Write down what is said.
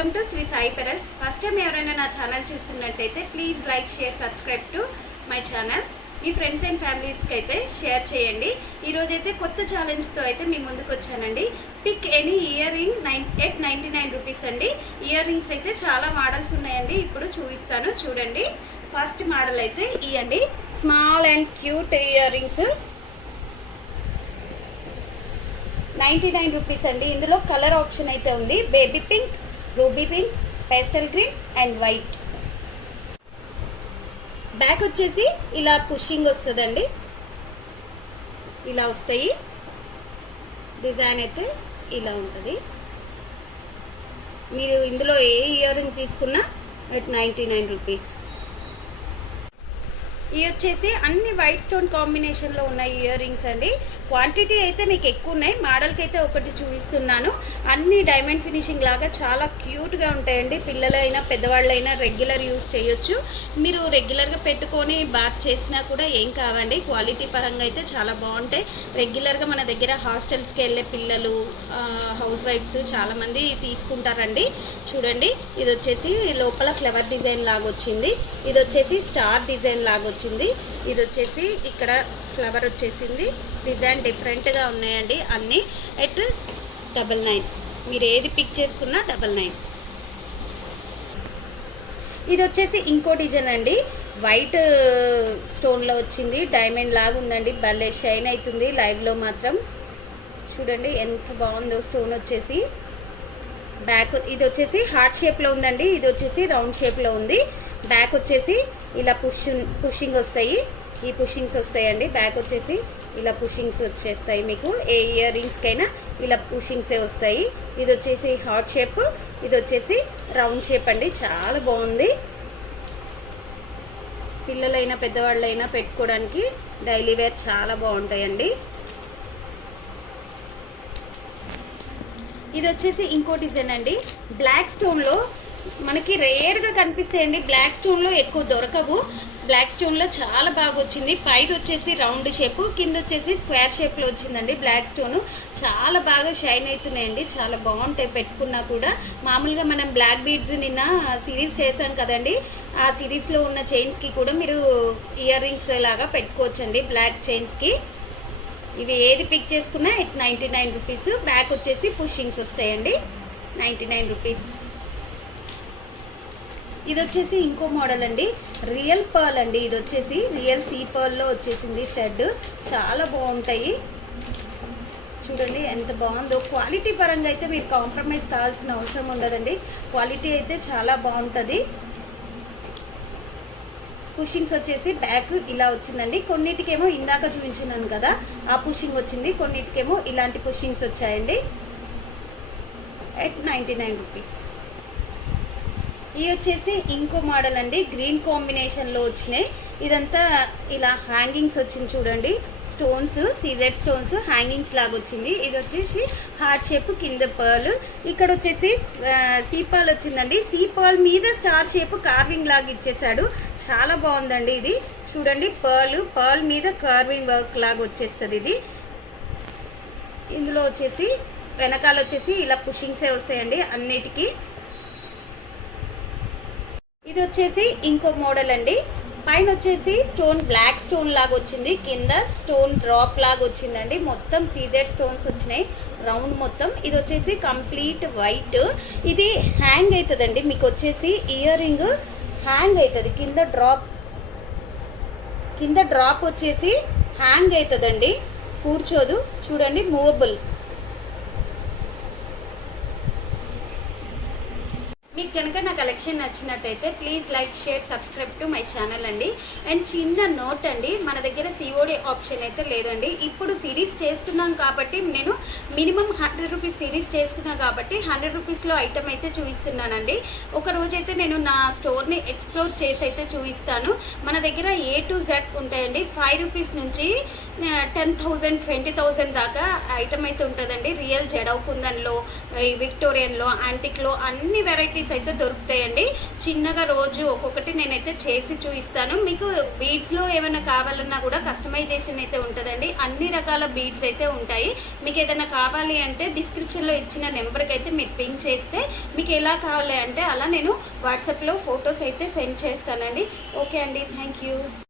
Welcome to Shri Sai pearls. First time ఎవరైనా నా channel చూస్తున్నట్టయితే please like, share, subscribe to my channel. మీ friends and ఫ్యామిలీస్కి అయితే షేర్ చేయండి. ఈరోజైతే కొత్త ఛాలెంజ్తో అయితే మీ ముందుకు వచ్చానండి. Pick any earring 99 rupees అండి. ఇయర్ రింగ్స్ అయితే చాలా మోడల్స్ ఉన్నాయండి, ఇప్పుడు చూపిస్తాను చూడండి. ఫస్ట్ మోడల్ అయితే ఇవ్వండి, small and cute ear rings 99 rupees అండి. ఇందులో కలర్ ఆప్షన్ అయితే ఉంది, baby pink, ruby pink, pastel green and white. Back వచ్చేసి ఇలా పుషింగ్ వస్తుందండి, ఇలా వస్తాయి. డిజైన్ అయితే ఇలా ఉంటుంది. మీరు ఇందులో ఏ ఇయర్ రింగ్ తీసుకున్నా 99 రూపీస్. ఇవి వచ్చేసి అన్ని వైట్ స్టోన్ కాంబినేషన్లో ఉన్న ఇయర్ రింగ్స్ అండి. క్వాంటిటీ అయితే మీకు ఎక్కువ ఉన్నాయి, మోడల్కి అయితే ఒకటి చూపిస్తున్నాను. అన్ని డైమండ్ ఫినిషింగ్ లాగా చాలా క్యూట్గా ఉంటాయండి. పిల్లలైనా పెద్దవాళ్ళైనా రెగ్యులర్ యూజ్ చేయొచ్చు. మీరు రెగ్యులర్గా పెట్టుకొని బాత్ చేసినా కూడా ఏం కావండి. క్వాలిటీ పరంగా అయితే చాలా బాగుంటాయి. రెగ్యులర్గా మన దగ్గర హాస్టల్స్కి వెళ్ళే పిల్లలు, హౌస్ వైఫ్స్ చాలామంది తీసుకుంటారండి. చూడండి, ఇది వచ్చేసి లోపల ఫ్లవర్ డిజైన్ లాగా వచ్చింది, ఇది వచ్చేసి స్టార్ డిజైన్ లాగా వచ్చింది, ఇది వచ్చేసి ఇక్కడ ఫ్లవర్ వచ్చేసింది. డిజైన్ డిఫరెంట్గా ఉన్నాయండి అన్నీ. ఎట్ 99, మీరు ఏది పిక్ చేసుకున్నా 99. ఇది వచ్చేసి ఇంకో డిజైన్ అండి, వైట్ స్టోన్లో వచ్చింది, డైమండ్ లాగా ఉందండి. భలే షైన్ అవుతుంది లైవ్లో మాత్రం. చూడండి ఎంత బాగుందో స్టోన్ వచ్చేసి. బ్యాక్ ఇది వచ్చేసి హార్ట్ షేప్లో ఉందండి, ఇది వచ్చేసి రౌండ్ షేప్లో ఉంది. బ్యాక్ వచ్చేసి ఇలా పుషింగ్ వస్తాయి, ఈ పుషింగ్స్ వస్తాయండి. బ్యాక్ వచ్చేసి ఇలా పుషింగ్స్ వచ్చేస్తాయి. మీకు ఏ ఇయర్ రింగ్స్కైనా ఇలా పుషింగ్సే వస్తాయి. ఇది వచ్చేసి హార్ట్ షేప్, ఇది వచ్చేసి రౌండ్ షేప్ అండి. చాలా బాగుంది. పిల్లలైనా పెద్దవాళ్ళైనా పెట్టుకోవడానికి డైలీ వేర్ చాలా బాగుంటాయండి. ఇది వచ్చేసి ఇంకో డిజైన్ అండి, బ్లాక్ స్టోన్లో మనకి రేర్గా కనిపిస్తాయండి. బ్లాక్ స్టోన్లో ఎక్కువ దొరకవు. బ్లాక్ స్టోన్లో చాలా బాగా వచ్చింది. పైది వచ్చేసి రౌండ్ షేప్, కింద వచ్చేసి స్క్వేర్ షేప్లో వచ్చిందండి. బ్లాక్ స్టోన్ చాలా బాగా షైన్ అవుతున్నాయండి, చాలా బాగుంటాయి పెట్టుకున్నా కూడా. మామూలుగా మనం బ్లాక్ బీడ్స్ నిన్న సిరీస్ చేసాం కదండి, ఆ సిరీస్లో ఉన్న చైన్స్కి కూడా మీరు ఇయర్ రింగ్స్ లాగా పెట్టుకోవచ్చండి, బ్లాక్ చైన్స్కి. ఇవి ఏది పిక్ చేసుకున్నా 99 రూపీస్. బ్యాక్ వచ్చేసి పుషింగ్స్ వస్తాయండి, 99 రూపీస్. ఇది వచ్చేసి ఇంకో మోడల్ అండి, రియల్ పర్ల్ అండి. ఇది వచ్చేసి రియల్ సీ పర్ల్లో వచ్చేసింది స్టడ్. చాలా బాగుంటాయి. చూడండి ఎంత బాగుందో. క్వాలిటీ పరంగా అయితే మీరు కాంప్రమైజ్ కావాల్సిన అవసరం ఉండదండి, క్వాలిటీ అయితే చాలా బాగుంటుంది. పుషింగ్స్ వచ్చేసి బ్యాక్ ఇలా వచ్చిందండి. కొన్నిటికేమో ఇందాక చూపించినాను కదా ఆ పుషింగ్ వచ్చింది, కొన్నిటికేమో ఇలాంటి పుషింగ్స్ వచ్చాయండి. At 99 rupees. ఇవి వచ్చేసి ఇంకో మోడల్ అండి, గ్రీన్ కాంబినేషన్లో వచ్చినాయి. ఇదంతా ఇలా హ్యాంగింగ్స్ వచ్చింది చూడండి, స్టోన్స్, సీజెడ్ స్టోన్స్ హ్యాంగింగ్స్ లాగా వచ్చింది. ఇది వచ్చేసి హార్ట్ షేప్, కింద పర్ల్. ఇక్కడ వచ్చేసి సీపాల్ వచ్చిందండి. సీపాల్ మీద స్టార్ షేప్ కార్వింగ్ లాగా ఇచ్చేసాడు, చాలా బాగుందండి. ఇది చూడండి, పర్ల్ మీద కార్వింగ్ వర్క్ లాగా వచ్చేస్తుంది. ఇది ఇందులో వచ్చేసి వెనకాల వచ్చేసి ఇలా పుషింగ్సే వస్తాయండి అన్నిటికీ. ఇది వచ్చేసి ఇంకో మోడల్ అండి, పైన వచ్చేసి స్టోన్ బ్లాక్ స్టోన్ లాగా వచ్చింది, కింద స్టోన్ డ్రాప్ లాగా వచ్చిందండి. మొత్తం సీజెడ్ స్టోన్స్ వచ్చినాయి రౌండ్ మొత్తం. ఇది వచ్చేసి కంప్లీట్ వైట్. ఇది హ్యాంగ్ అవుతుందండి, మీకు వచ్చేసి ఇయర్ రింగ్ హ్యాంగ్ అవుతుంది. కింద డ్రాప్ వచ్చేసి హ్యాంగ్ అవుతుందండి, కూర్చోదు. చూడండి, మూవబుల్. మీకు కనుక నా కలెక్షన్ నచ్చినట్టయితే please like, share, subscribe to my channel అండి. అండ్ చిన్న నోట్ అండి, మన దగ్గర సిఓడి ఆప్షన్ అయితే లేదండి. ఇప్పుడు సిరీస్ చేస్తున్నాం కాబట్టి నేను మినిమం 100 రూపీస్ సిరీస్ చేస్తున్నా కాబట్టి 100 రూపీస్లో ఐటమ్ అయితే చూపిస్తున్నానండి. ఒక రోజైతే నేను నా స్టోర్ని ఎక్స్ప్లోర్ చేసి అయితే చూపిస్తాను. మన దగ్గర A to Z ఉంటాయండి. 5 రూపీస్ నుంచి 10,000 20,000 దాకా ఐటమ్ అయితే ఉంటుందండి. రియల్ జడవ్ కుందన్లో, ఈ విక్టోరియన్లో, యాంటిక్లో అన్ని వెరైటీస్ అయితే దొరుకుతాయండి. చిన్నగా రోజు ఒక్కొక్కటి నేనైతే చేసి చూపిస్తాను. మీకు బీడ్స్లో ఏమైనా కావాలన్నా కూడా కస్టమైజేషన్ అయితే ఉంటుందండి. అన్ని రకాల బీడ్స్ అయితే ఉంటాయి. మీకు ఏదైనా కావాలి అంటే డిస్క్రిప్షన్లో ఇచ్చిన నెంబర్కి అయితే మీరు పింక్ చేస్తే మీకు ఎలా కావాలి అంటే అలా నేను వాట్సాప్లో ఫొటోస్ అయితే సెండ్ చేస్తానండి. ఓకే అండి, థ్యాంక్ యూ.